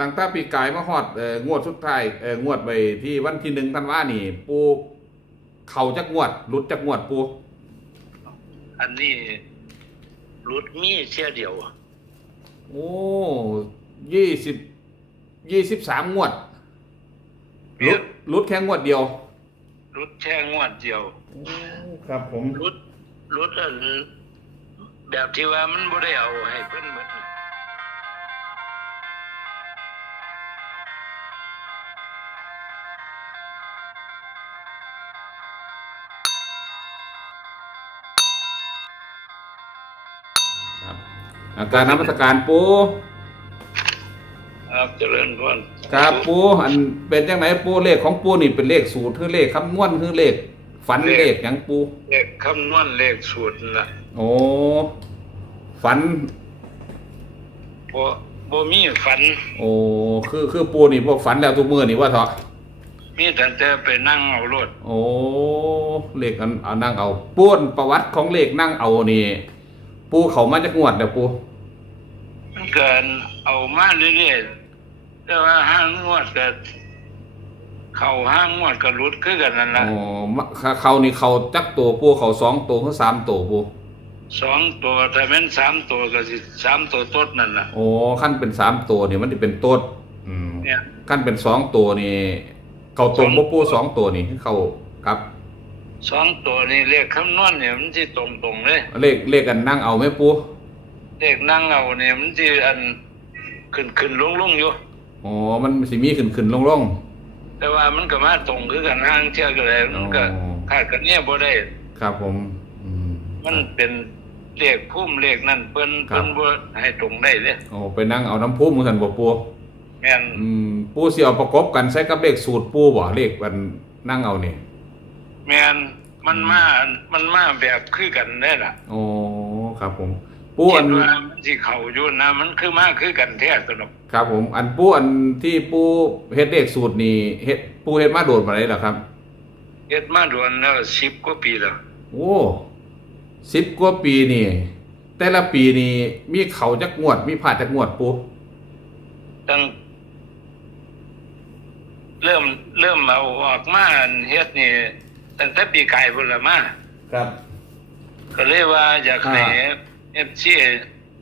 ตั้งแต่ปีกายมาฮอดเอ่องวดสุดท้ายเอ่องวดไปที่วันที่หนึ่งธันวานี่ ปูเขาจักงวดหลุดจักงวดปูอันนี้รุดมีเสียเดียว โอ้ยี่สิบยี่สิบสามงวดหลุดหลุดแค่งวดเดียว รุดแค่งวดเดียว ครับผม รุดรุดอันแบบที่ว่ามันบ่ได้เอาให้เพิ่นหมด อาการน้ำมัสการปูครับเจริญพรครับปูอันเป็นจังไหนปูเลขของปูนี่เป็นเลขสูตรคือเลขคำนวณคือเลขฝันเลขหยังปูเลขคำนวณเลขสูตรน่ะโอ้ฝันบ่บ่มีฝัน โอ้คือคือปูนี่พวกฝันแล้วทุกมือนี่ว่าเถอะมีแต่แต่ไปนั่งเอารถโอ้เลขอันเอานั่งเอาป้วนประวัติของเลขนั่งเอานี่ ปูเขามาจากงวดเด้อปูมันเกินเอามาเรื่อยๆแต่ว่าห้างงวดก็เข้าห้างงวดก็รุดคือกันนั่นโอ้ล่ะมะเขาเขานี่เขาจักตัวปูเขาสองตัวเขาสามตัวปูสองตัวถ้าแม่นสามตัวก็สิสามตัวต้นนั่นน่ะโอ้ขั้นเป็นสามตัวนี่มันจะเป็นต้นอืมเนี่ยขั้นเป็นสองตัวนี่เขาตรงสองบ่ปูสองตัวนี่เขาครับ สองตัวนี่เลขคำนวณเนี่ยมันสิตรงๆเลย เลขเลขกันนั่งเอาไหมปูเลขนั่งเอาเนี่ยมันสิอันขึ้นขึ้นลงลงๆอยู่อ๋อมันสิมีขึ้นขึ้นลงลง แต่ว่ามันก็มาตรงคือกันห้างเที่ยวกันเลยมันก็อ๋อ ขาดกันเนี่ยบ่ได้ ครับผมอืม มันเป็นเลขพุ่มเลขนั่นเพิ่นครับเพิ่นบ่ให้ตรงได้เด้โอ้ไปนั่งเอาน้ำพุมือกันบ่ปูแม่นอืมปูสิเอาประกบกันใช้กับเลขสูตรปูบ่เลขมันนั่งเอานี่ แม่นมันมามันมาแบบคือกันได้ล่ะโอ้ครับผมปูอันเห็ว่ามันสิเข้าอยู่นะมันคือมาคือกันแท้สนุกครับผม อันปูอันที่ปูเฮ็ดเลขสูตรนี่เฮ็ดปูเฮ็ดมาโดดมาได้หรอครับเฮ็ดมาโดนแล้ว10กว่าปีแล้วโอ้สิบกว่าปีนี่ แต่ละปีนี่มีเขาจักงวด มีผ่าดจักงวดปูตั้งเริ่มเริ่มเอาออกมาเฮ็ดนี่ ตั้งแต่ปีกายพุ่นละมาครับ ก็เลยว่าอยากให้อ่าเอฟซี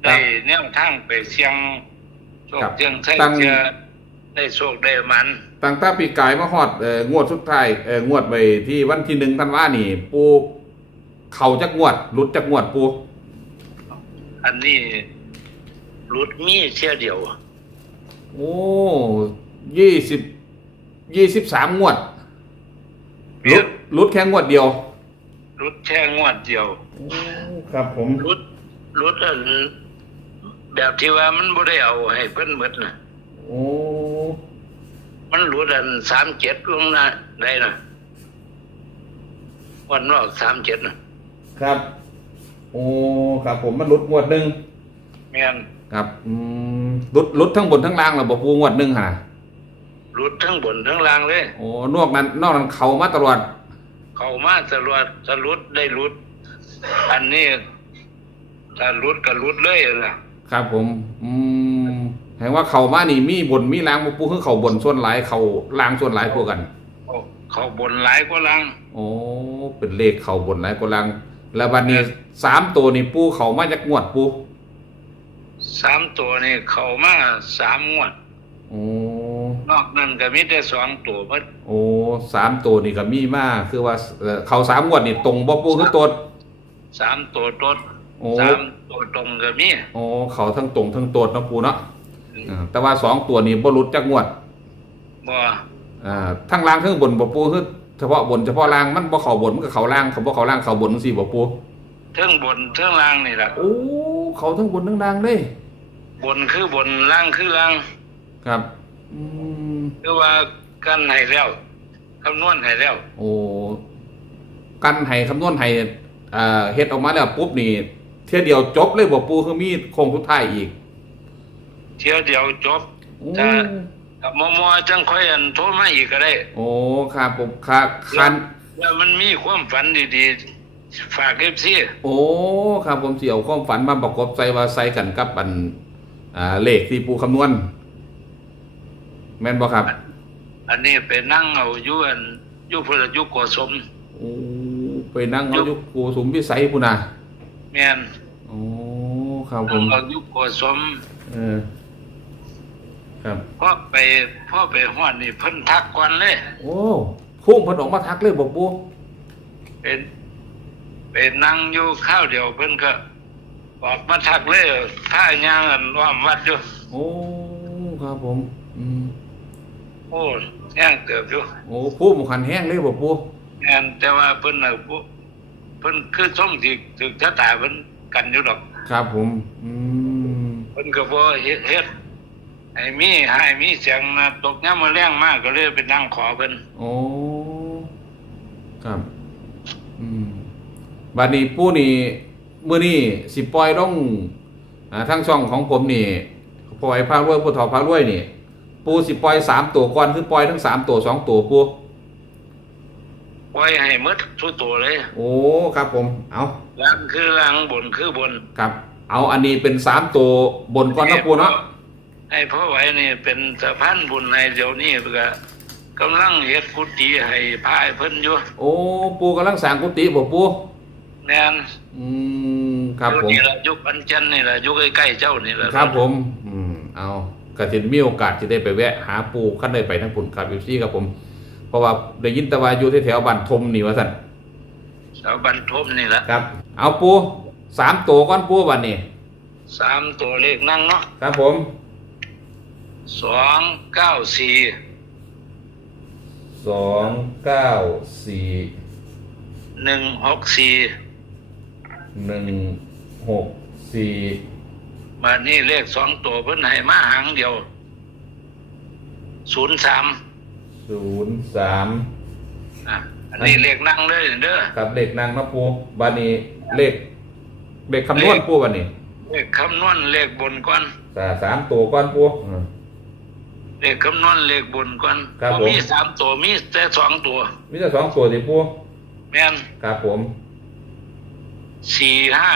ได้แนวทางไปเสียงโชครัคบเสียงใช้ตั้งเจอได้โชคได้มันตั้งแต่ปีกายมาฮอดเอ่องวดสุดท้ายเอ่องวดไปที่วันที่หนึ่งธันวานี่ ปูเขาจักงวดหลุดจักงวดปูอันนี้รุดมีเสียเดียว โอ้ยี่สิบยี่สิบสามงวดหลุด หลุดแค่งวดเดียว รุดแค่งวดเดียว ครับผมรุดรุดอันแบบที่ว่ามันบ่ได้เอาให้เพิ่นหมดน่ะ โอ้ มันรุดอันสามเจ็ดลงหน้าได้น่ะ วันนอกสามเจ็ดน่ะ ครับ โอ้ครับผมมันหลุดงวดหนึ่งแม่นครับอืมหลุดหลุดทั้งบนทั้งล่างเหราบอกปูงวดหนึ่งฮะรุดทั้งบนทั้งล่างเลย โอ้นอกนั้นนอกนั้นเขามาตลอด เข้ามาสรวจสรุดได้รุด อันนี้ถ้ารุดก็รุดเลยล่ะครับผม อืมแห่งว่าเขามานี่มีบนมีล่างบ่ปูคือเขาบนส่วนหลายเขาล่างส่วนหลายพวกกัน เขาเขาบนหลายกว่าลังโอ้เป็นเลขเขาบนหลายกว่าล่างแล้วบัดนี้สามตัวนี่ปูเขามาจากงวดปูสามตัวนี่เขามาสามงวดโอ้ นอกนั้นก็มีแต่สองตัวเพิ่นโอ้สามตัวนี่ก็มีมากคือว่าเอ่อเขาสามงวดนี่ตรงบ่ปูคือตัวสามตัวต้นโอ้ สามตัวตรงก็มีโอ้เขาทั้งตรงทั้งตัวเนาะปูเนาะอ่าแต่ว่าสองตัวนี่บ่หลุดจากงวดบ่อ่าทั้งล่างทั้งบนบ่ปูคือเฉพาะบนเฉพาะล่างมันบ่เข้าบนมันก็เข้าล่างเขาบ่เข้าล่างเข้าบนจังซี่บ่ปูเทิงบนเทิงล่างนี่ล่ะโอ้เขาทั้งบนทั้งล่างเลยบนคือบนล่างคือล่างครับอืม คือว่ากันให้แล้วคำนวณให้แล้ว โอ้กันให้คำนวณให้อ่าเฮ็ดออกมาแล้วปุ๊บนี่เที่ยเดียวจบเลยบ่ปูคือมีโค้งสุดท้ายอีก เที่ยวเดียวจบโอ้จ้ะกับมอมอจังค่อยอันโทรมาอีกก็ได้ โอ้ครับผมค่ะคัน แล้วมันมีความฝันดีๆ ฝากเอฟซีโอ้ครับผมสิเอาความฝันมาประกอบใส่ว่าใส่กันกับอันอ่าเลขที่ปูคำนวณ แม่นบ่ครับ อันนี้ไปนั่งเอาอยู่อันอยู่พุ่นละอยู่โกสมโอ้ไปนั่งเอาอยู่กูสุมพิสัยพุ่นน่ะแม่นโอ้ครับผนั่งม เอาอยู่โกสมเออ ครับพอไปพอไปฮอดนี่เพิ่นทักก่อนเลย โอ้พุ่งเพิ่นออกมาทักเลยบ่ปูเป็นเป็นนั่งอยู่ข้าวเดียวเพิ่นก็ออกมาทักเลยท่าย่างอันว่าวัดอยู่โอ้ ครับผมอืม โอ้ย่างเติบอยู่โอ้พุ่มขันแห้งเลยบ่ปูแม่นแต่ว่าเพิ่นน่ะบ่เพิ่นคือส่งที่ถึกชะตาเพิ่นกันอยู่ดอก ครับผม อืมเพิ่นก็บ่เฮ็ดเฮ็ดให้มีให้มีเสียงนะตกยามมื้อแรงมากก็เลยไปนั่งขอเพิ่นโอ้ครับ อืมบัดนี้ปูนี่มื้อนี้สิปล่อยลงอ่าทางช่องของผมนี่ปล่อยพารวยผู้ถอพารวยนี่ ปูสิปล่อยสามตัวก่อนคือปล่อยทั้งสามตัวสองตัวปูปล่อยให้หมดทุกตัวเลยโอ้ครับผมเอาล่างคือล่างบนคือบนครับ เอาอันนี้เป็นสามตัวบนก่อนนะปูเนาะให้พ่อไว้นี่เป็นสะพานบุญในเดี๋ยวนี้ก็กำลังเฮ็ดกุฏิให้พายเพิ่นอยู่โอ้ปูกำลังสร้างกุฏิบ่ปูแม่นอืมครับอยู่ผมนี่ล่ะอยู่ปันจันทน์นี่ล่ะอยู่ใกล้ๆเจ้านี่ล่ะครับผม อืมเอา กระถินมีโอกาสจะได้ไปแวะหาปูขั้นได้ไปทั้งปุ่นครับอยู่ซี่ครับผม เพราะว่าได้ยินแต่ว่าอยู่แถวๆบ้านทมนี่ว่าสั่นชาวบันทมนี่ล่ะครับ เอาปูสามตัวก้อนปูวันนี้สามตัวเลขนั่งเนาะครับผมสองเก้าสี่สองเก้าสี่หนึ่งหกสี่หนึ่งหกสี่ มานี่เลขสองตัวเพิ่นให้มาหางเดียวศูนย์สามศูนย์สามอะอันนี้เลขนั่งเลยเด้อครับเลขนางนะปูบานนี้เลขเลขคำนวณปูวันนี้เลขคำนวณเลขบนก่อนสาสามตัวก้อนปูอืม เลขคำนวณเลขบนก่อนครับบ่ผม มีสามตัวมีแต่สองตัว มีแต่สองตัวสิปูแม่นครับผมสี่ห้า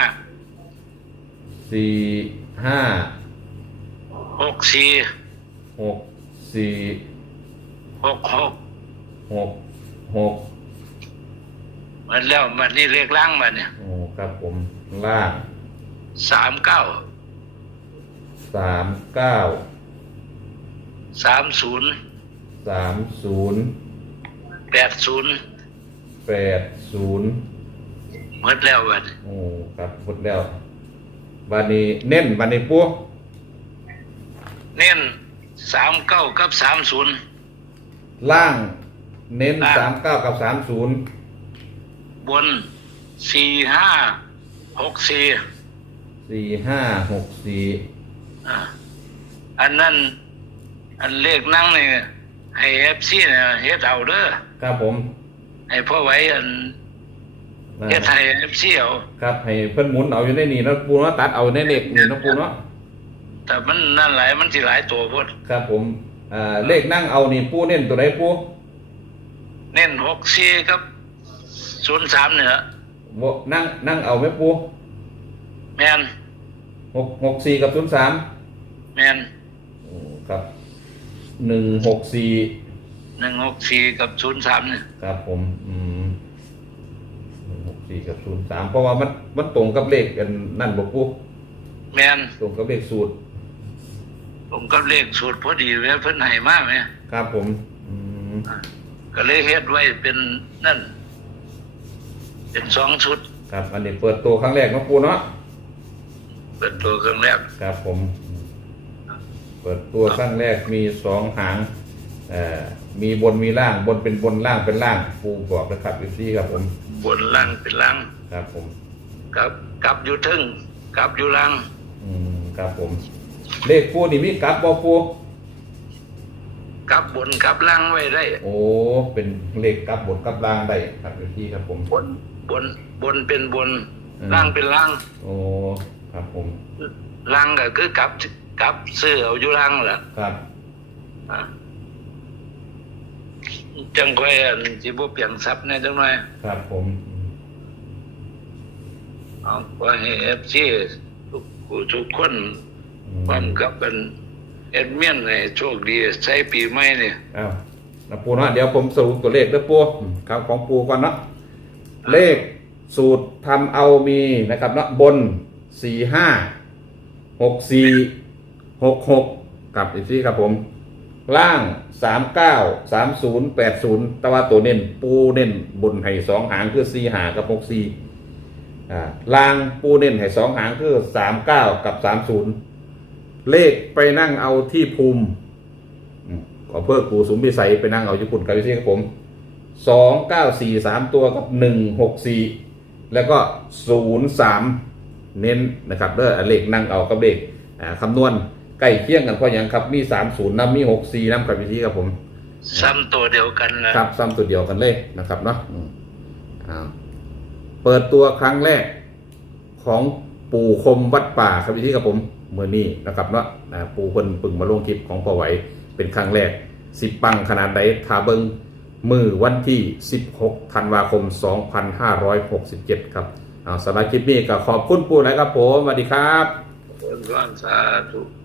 สี่ ห้าหกสี่หกสี่หกหกหกหกมันแล้วมันนี่เลขล่างมาเนี่ยโอ้ครับผมล่างสามเก้าสามเก้าสามศูนย์สามศูนย์แปดศูนย์แปดศูนย์หมดแล้วบันโอ้ครับหมดแล้ว บานนี้เน้นบานนี้ปูเน้นสามเก้ากับสามศูนย์ล่างเน้นล่างสามเก้ากับสามศูนย์บนสี่ห้าหกสี่สี่ห้าหกสี่อะอันนั้นอันเลขนั่งเนี่ยให้เอฟซีเนี่ยเฮ็ดเอาเด้อครับผม ให้พ่อไว้อันนะ เฮ็ดให้เอฟซีเอาครับให้เพิ่นหมุนเอาอยู่ในนี่เนาะปูเนาะตัดเอาในเลขนี่เนาะปูเนาะแต่มันนั่นหลายมันสิหลายตัวพุ่นครับ ผมอ่าเลขนั่งเอานี่ปูเน้นตัวไหนปูเน้นหกสี่กับศูนย์สามเนี่ยบ่นั่งนั่งเอาไหมปูแม่นหกหกสี่กับศูนย์สามแม่นครับหนึ่งหกสี่หนึ่งหกสี่กับศูนย์สามเนี่ยครับผมอืมหนึ่งหก สี่กับศูนย์สามเพราะว่ามันมันตรงกับเลขกันนั่นบอกปูแม่นตรงกับเลขสูตร ผมก็เลขสูตรพอดีเว้ยเพิ่นให้มาไหมครับผมอืมก็เลยเฮ็ดไว้เป็นนั่น เป็นสองชุดครับอันนี้เปิดตัวครั้งแรกเนาะปูเนาะเป็นตัวเครื่องแรกครับผม เปิดตัวครั้งแรกมีสองหางเอ่อมีบนมีล่างบนเป็นบนล่างเป็นล่างปูบอกนะครับอยู่ที่ครับผม บนล่างเป็นล่างครับผมกับกับอยู่ทึ่งกับอยู่ล่าง อืมครับผม เลขปูนี่มีกลับบ่ปูกับบนกับล่างไว้ได้โอ้ เป็นเลขกลับบทกลับล่างได้ครับอยู่ที่ครับผมบนบนบนเป็นบนอืมล่างเป็นล่างโอ้ครับผมล่างก็คือกับกับซื้อเอาอยู่ล่างแหละครับ อะ จังค่อยอันสิบ่เปลี่ยนทรัพย์แน่จังหน่อยครับผมอืมเอาก็ให้ FC ทุกผู้ทุกคนอืมพร้อมกับเป็นเอ็ดเมียนให้โชคดีใช้ปีใหม่เนี่ยอ้าวนะปูเนาะเดี๋ยวผมสรุปตัวเลขเด้อปูอืมครับของปูก่อนเนาะเลขสูตรทำเอามีนะครับเนาะบนสี่ห้าหกสี่หกหกกับอีกทีครับผม ล่างสามเก้าสามศูนย์แปดศูนย์ต่ว่าตัวเน้นปูเน้นบนให้สองหางคือสี่หากับหกสี่อ่าล่างปูเน้นให้สองหางคือสามเก้ากับสามศูนย์เลขไปนั่งเอาที่ภูมิขอเพิ่มปูสุมพิสัยไปนั่งเอาญี่ปุ่นกับพี่ครับผมสองเก้าสี่สามตัวกับหนึ่งหกสี่แล้วก็ศูนย์สามเน้นนะครับเด้อเลขนั่งเอากับเลขคำนวณ ใกล้เคียงกันเพราะอย่างครับมีสามศูนย์นำมีหกสี่นำกับพี่ครับผม ซ้ำตัวเดียวกันนะครับ ซ้ำตัวเดียวกันเลยนะครับเนาะอืมอ่าเปิดตัวครั้งแรกของปู่คมวัดป่าครับพี่ครับผมเมื่อนี้นะครับเนาะนะปู่เพิ่นปึงมาลงคลิปของพ่อไหวเป็นครั้งแรกสิปังขนาดใดทาเบิงมือวันที่ 16 ธันวาคม 2567 ครับเอาสำหรับคลิปนี้ก็ขอบคุณปู่หลายครับผมสวัสดีครับ เพิ่นก็สาธุ